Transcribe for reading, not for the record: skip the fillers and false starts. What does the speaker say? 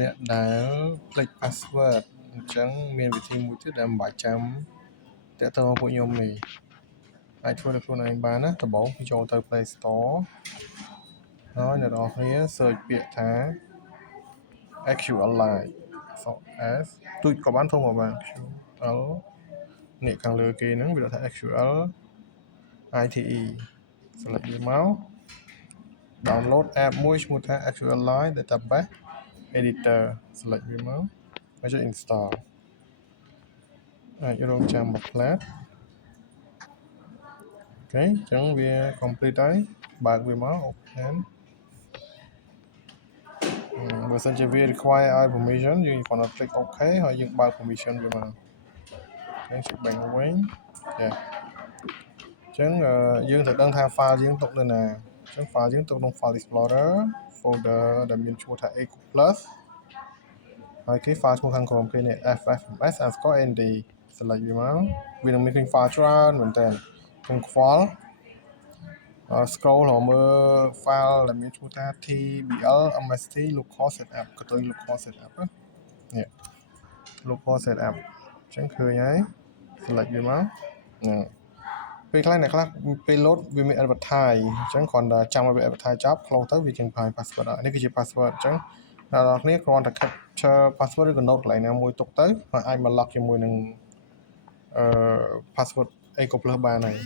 អ្នកដែលផ្លេច password អញ្ចឹងមានវិធីមួយទៀតដែលមិនបាច់ចាំតាក់ទងពួកខ្ញុំនេះអាចធ្វើដោយខ្លួនឯងបានណាដំបូងគឺចូលទៅ Play Store ហើយអ្នកនរគ្នា search ពាក្យថា SQLite S ទូចក៏បានធំក៏បាន SQL នេះខាងលើគេហ្នឹងវាដាក់ថា SQL ITE select វាមក download app មួយឈ្មោះថា SQLite Database Editor select វាមកហើយចុច install អាចរងចាំមួយផ្លែតអូខេអញ្ចឹងវា complete ហើយបើកវាមក open បើសិនជាវា require ឲ្យ permission យើងគ្រាន់តែ click OK ហើយយើងបើក permission វាមកអញ្ចឹង bank វិញចាអញ្ចឹងយើងត្រូវដឹងថា file យើងទុកនៅណាអញ្ចឹង file យើងទុកក្នុង file explorer folder ដែលមានឈ្មោះថា eco plus ហើយគេ file ឈ្មោះខាងក្រោមគេនេះ ffms_nd select វាមកវានឹងមានឃើញ file ច្រើនមែនតើខ្ញុំខ្វល់scroll រកមើល file ដែលមានឈ្មោះថា tbl mst local setup ក៏ទៅ local setup នេះ local setup អញ្ចឹងឃើញហើយ select វាមកពេលខ្លះអ្នកខ្លះពេល load វាមាន advertise អញ្ចឹងគ្រាន់តែចាំឲ្យវា advertise ចប់ close ទៅវាចេញ password នេះគឺជា password អញ្ចឹងអ្នកនរគ្នាគ្រាន់តែ capture password ឬក៏ note កន្លែងណាមួយទុកទៅហើយអាចមក lock ជាមួយនឹងpassword Eco Plus បានហើយ